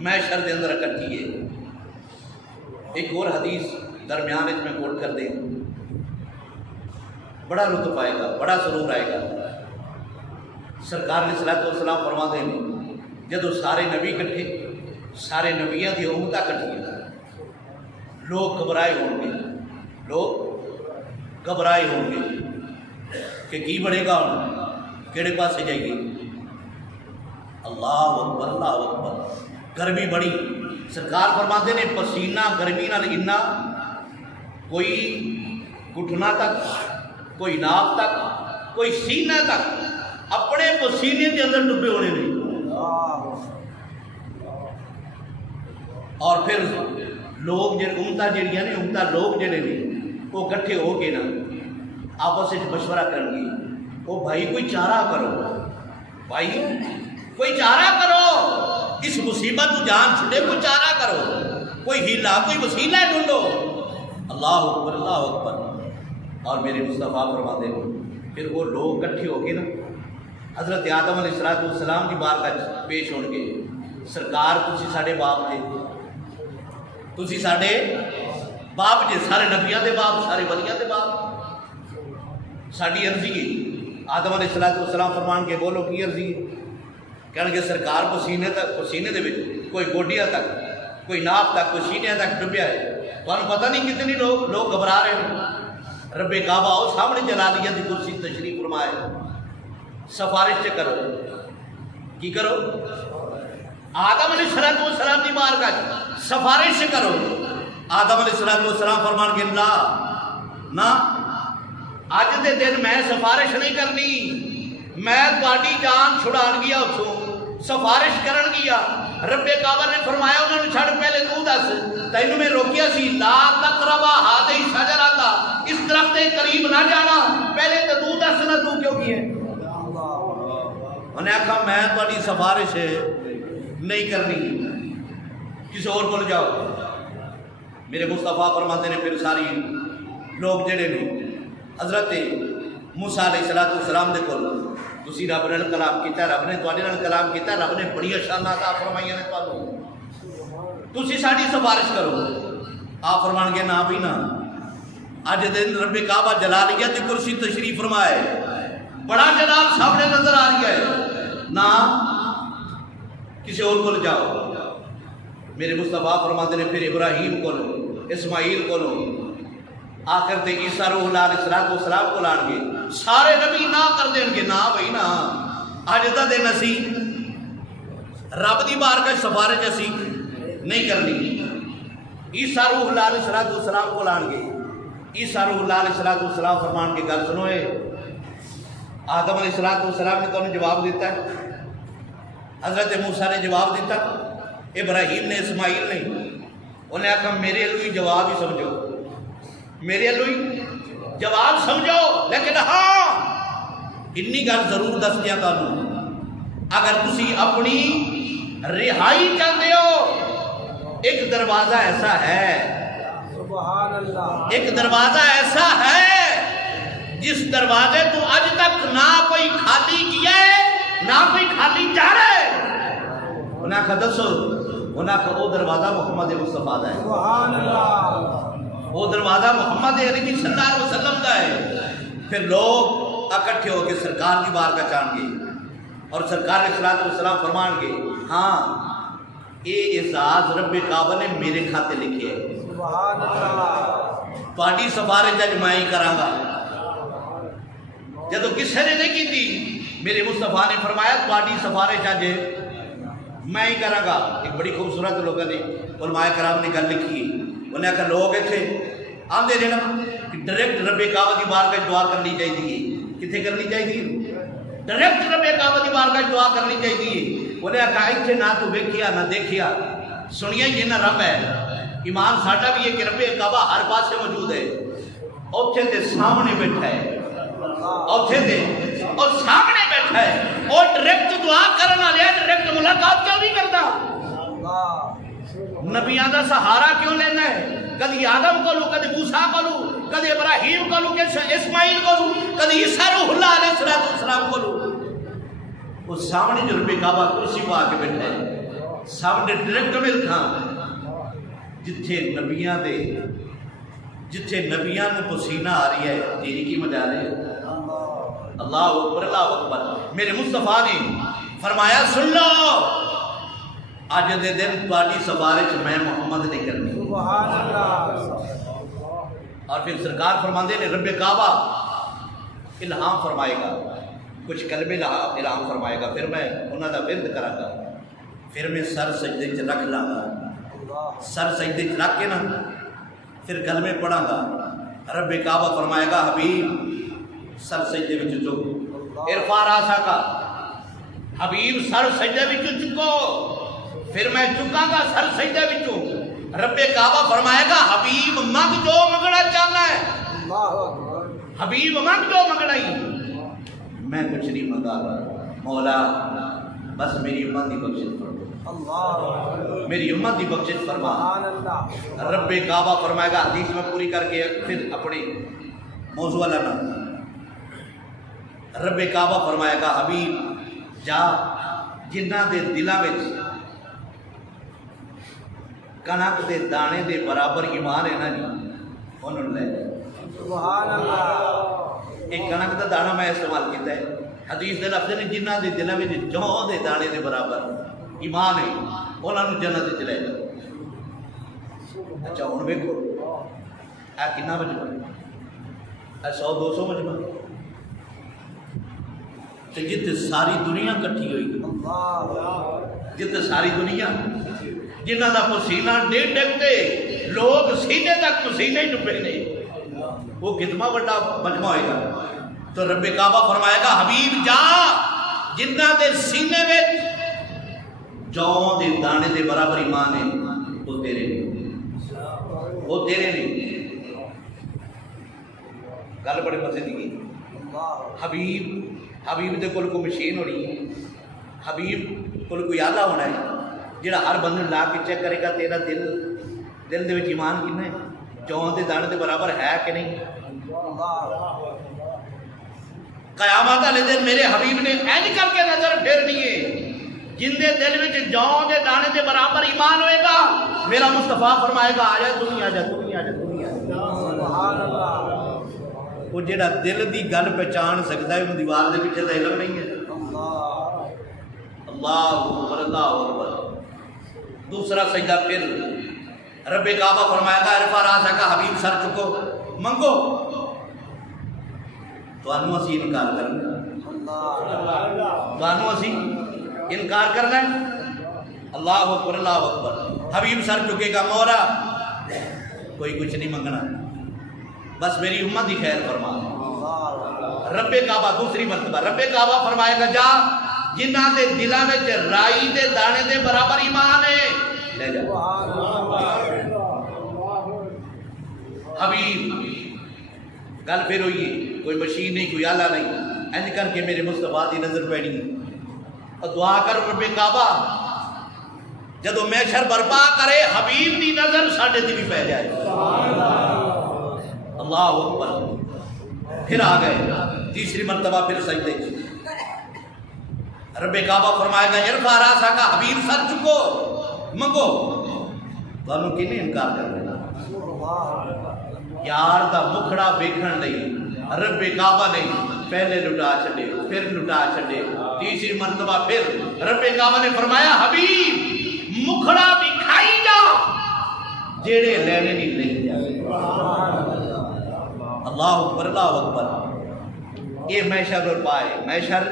محشر دے اندر اکٹھی ہے۔ ایک اور حدیث درمیان اس میں کوٹ کر دیں، بڑا لطف آئے گا، بڑا سرور آئے گا۔ سرکار علیہ السلام فرماتے ہیں جدو سارے نبی کٹھے، سارے نبیاں دی امتاں کٹھیاں، لوگ گھبرائے ہوں گے، لوگ گھبرائے ہوں گے کہ کی بڑھے گا ہوں، کیڑے پاسے جائیے؟ اللہ اکبر، اللہ اکبر۔ گرمی بڑی، سرکار فرماتے نے پسینہ گرمی نال انا، کوئی گھٹنا تک، کوئی ناف تک، کوئی سینہ تک اپنے پسینے کے اندر ڈبے ہونے نہیں۔ اور پھر لوگ امتاں جڑیاں نے، امتاں لوگ جڑے نے وہ کٹھے ہو کے نا آپس میں مشورہ کرن گے، او بھائی کوئی چارہ کرو، بھائی کوئی چارہ کرو، اس مصیبت کو جان چھڑے، کوئی چارہ کرو، کوئی ہیلا، کوئی وسیلہ ڈھونڈو۔ اللہ اکبر، اللہ اکبر۔ اور میرے مصطفیٰ فرماتے ہیں پھر وہ لوگ کٹھے ہو کے نا حضرت آدم علیہ السلام کی بارگاہ پیش ہون گے، سرکار تسی ساڈے باپ جے، تسی ساڈے باپ جے، سارے نبیاں دے باپ، سارے ولیاں دے باپ، ساڈی عرضی ہے۔ آدم علیہ السلام فرمان کے بولو کی عرضی ہے؟ کہنے کہ سرکار پسینے تک، پسینے دے وچ کوئی گوڈیاں تک، کوئی ناف تک، کوئی سینیاں تک ڈبیا ہے، تو پتہ نہیں کتنی لوگ گھبرا رہے ہیں۔ رب کعبہ آؤ سامنے جلالیہ دی کرسی تشریف فرمائے، سفارش کرو، کی کرو؟ آدم علیہ السلام دی بارگاہ سفارش کرو۔ آدم علیہ السلام فرمان کے نہ اج دے دن میں سفارش نہیں کرنی، میں تہاڈی جان چھڑان گیا، اتھوں سفارش کرن گیا۔ رب کعبہ نے فرمایا انہوں نے چھڑ پہلے تو دس، تینوں میں روکیا سی لا تقربا ہذہ الشجرۃ، اس درخت کے قریب نہ جانا، پہلے تو دس نہ تو کیوں کی ہے؟ انہیں آکھا میں تہاڈی سفارش نہیں کرنی، کسی اور کو جاؤ۔ میرے مصطفیٰ فرماتے ہیں پھر ساری لوگ جڑے نے حضرت موسیٰ علیہ السلام دے کول تسی رب نال کلام کیتا، رب نے تواڈے نال کلام کیتا، رب نے بڑی شاناں عطا فرمائیاں نے تانوں، تسی ساڈی سفارش کرو۔ آپ فرمان گے نہ بھی نہ، اج دن رب کعبہ جلالیہ دی کرسی تشریف فرمائے، بڑا جلال سامنے نظر آ رہی ہے، نہ کسی اور کو جاؤ۔ میرے مصطفیٰ فرماتے ہیں پھر ابراہیم کو، اسماعیل کو، آخر تے عیسیٰ روح اللہ علیہ السلام کو لان گے، سارے نبی نہ کر دیں گے، نہ بھائی نہ، اج دا دن اسی رب دی بارگاہ سفارش اسی نہیں کرنی۔ عیسیٰ روح اللہ علیہ السلام کو لان گے، عیسیٰ روح اللہ علیہ السلام فرمان کے گل سنو، آدم علیہ السلام نے تو انہیں جواب دیتا ہے، حضرت موسیٰ نے جواب دیتا، ابراہیم نے، اسماعیل نے، انہیں کہا میرے لیے جواب ہی سمجھو، میرے لیے جواب سمجھو، لیکن ہاں انی گل ضرور دس دیا تانوں، اگر تسی اپنی رہائی چاہتے ہو، ایک دروازہ ایسا ہے، سبحان اللہ، ایک دروازہ ایسا ہے جس دروازے تو آج تک نہ کوئی خالی کیا ہے نہ کوئی خالی جا رہا ہے۔ انہاں کہا دسو، انہاں کہا وہ دروازہ محمد مصطفیٰ دا ہے، سبحان اللہ، وہ دروازہ محمد عربی صلی اللہ علیہ وسلم دا ہے۔ پھر لوگ اکٹھے ہو کے سرکار کی بارگاہ چاہن گے، اور سرکار علیہ السلام فرمان گے ہاں یہ اعزاز رب کعبہ نے میرے کھاتے لکھے ہے، سبحان اللہ، تہاڈی سفارش اج میں ہی کراں گا۔ جدو کسی نے نہیں کی تھی، میرے مصطفیٰ نے فرمایا تہاڈی سفارش اج میں ہی کراں گا۔ ایک بڑی خوبصورت لوگوں نے علماء کرام نے گل لکھی، انہیں کہا لوگ اتنے آندے رہنا کہ ڈائریکٹ رب کعبہ کی بارگاہ دعا کرنی چاہیے، کتنے کرنی چاہیے؟ ڈائریکٹ رب کعبہ کی بارگاہ دعا کرنی چاہیے۔ انہیں کہا اتنے نہ تو ویکھیا نہ دیکھیا، سنیا ہی نہ رب ہے۔ ایمان ساڈا بھی ہے کہ رب کعبہ ہر پاسے موجود ہے، اوتھے تے سامنے بیٹھا ہے، اوتھے تے اور سامنے بیٹھا ہے، اور ڈائریکٹ دعا کرنا والے ڈائریکٹ ملاقات کیوں نہیں کرتا؟ نبیاں دا سہارا کیوں لینا ہے؟ کدی آدم کو لو، کدی موسیٰ کو لو، کدی ابراہیم کو لو، کدی اسماعیل کو لو، کدی عیسیٰ روح اللہ علیہ السلام کو لو۔ وہ سامنے جو رب کعبہ کرسی پا کے بیٹھا ہے، سب نے ڈائریکٹ مل کھاں جتھے نبیاں دے جتھے نبیاں نو پسینہ آ رہی ہے تیری کی مجال ہے۔ اللہ اکبر اللہ اکبر۔ میرے مصطفیٰ نے فرمایا سن لو اج دے دن تواڈی سفارش میں محمد نے کرنی۔ سبحان اللہ۔ اور پھر سرکار فرماندے نے رب کعبہ الہام فرمائے گا، کچھ کلمے الہام فرمائے گا، پھر میں انہاں دا ورد کراں گا، پھر میں سر سجدے چ رکھ لاں گا، سر سجدے چ رکھ کے نا پھر کلمے پڑھاں گا۔ رب کعبہ فرمائے گا حبیب سر سجدے وچ چک، ارفع راسک کا حبیب سر سجدے وچ چکو، پھر میں چکاں گا سر سجدے وچوں۔ رب کعبہ فرمائے گا حبیب منگ جو منگنا چاہنا ہے، حبیب منگ جو منگنا ہی، میں کچھ نہیں منگا مولا بس میری امت دی بخشش فرما، میری امت دی بخشش فرما۔ رب کعبہ فرمائے گا، حدیث میں پوری کر کے پھر اپنی موضوع لانا۔ رب کعبہ فرمائے گا حبیب جا جنہ دے دلاں وچ کنک دے دانے دے برابر ایمان ہے نا جی انہوں نے لے سبحان اللہ۔ ایک کنک دا دانا میں استعمال کیتا ہے، حدیث دے لفظ نے جنہ دے دلاں وچ جو دے دانے دے برابر ایمان ہے انہاں نوں جنت وچ لے جاؤ۔ اچھا ہن ویکھو اے کنا مجمع اے 100 200 مجمع تے جتھے ساری دنیا کٹھی ہوئی، جتھے ساری دنیا جنہ دا پسینہ ڈگ ڈگتے لوگ سینے تک پسینے ہی ڈبے نے، وہ کتنا بڑا مجمع ہوئے گا۔ تو رب کعبہ فرمائے گا حبیب جا جنہ دے سینے وچ جو دے دانے دے برابر ایمان ہے وہ تیرے نہیں، وہ تیرے نہیں۔ گل بڑے مزے دی حبیب دے کول کوئی مشین ہونی ہے، حبیب کول کوئی آلہ ہونا ہے جڑا ہر بندے لا کے چیک کرے گا تیرا دل دے وچ ایمان کتنا ہے، جون دے دانے دے برابر ہے کہ نہیں۔ قیامت والے دن میرے حبیب نے اینج کر کے نظر پھیرنی ہے، جن دے دل وچ جون دے دانے دے برابر ایمان ہوئے گا میرا مصطفیٰ فرمائے گا آجا تو نہیں، آجا تو نہیں، آجا تو نہیں، سبحان اللہ۔ وہ جڑا دل دی گل پہچان سکتا ہے وہ دیوار دے پیچھے دا علم نہیں ہے۔ اللہ اکبر اللہ اکبر۔ دوسرا سجدہ پھر رب کعبہ فرمائے گا ارفع راسک کا حبیب سر چکو منگو، تو انو اسی انکار کرنا، تو انو اسی انکار کرنا ہے۔ اللہ اکبر اللہ اکبر۔ حبیب سر چکے گا مولا کوئی کچھ نہیں منگنا بس میری امت دی خیر فرما۔ رب کعبہ دوسری مرتبہ رب کعبہ فرمائے گا جا جنہ دے دلاں وچ رائی دے دانے دے برابر ایمان ہے لے جا۔ حبیب گل پھر ہوئی ہے، کوئی مشین نہیں کوئی آلہ نہیں، انج کر کے میرے مصطفیٰ دی نظر پینی اور دعا کر رب کعبہ جدو محشر برپا کرے حبیب دی نظر ساڈے تے بھی پہ جائے۔ اللہ اکبر۔ پھر آ گئے تیسری مرتبہ پھر سجدے رب کعبہ فرمائے گا ارفع راسک کا حبیب سر چکو منگو، تانوں کنے انکار کر دینا۔ یار دا مکھڑا ویکھن لئی رب کعبہ نے پہلے لٹا چھڈے پھر لٹا چھڈے، تیسری مرتبہ پھر رب کعبہ نے فرمایا حبیب مکھڑا بھی کھائی جا جیڑے لینے نہیں لے جائے۔ اللہ اکبر اللہ اکبر۔ یہ محشر برپا ہے، محشر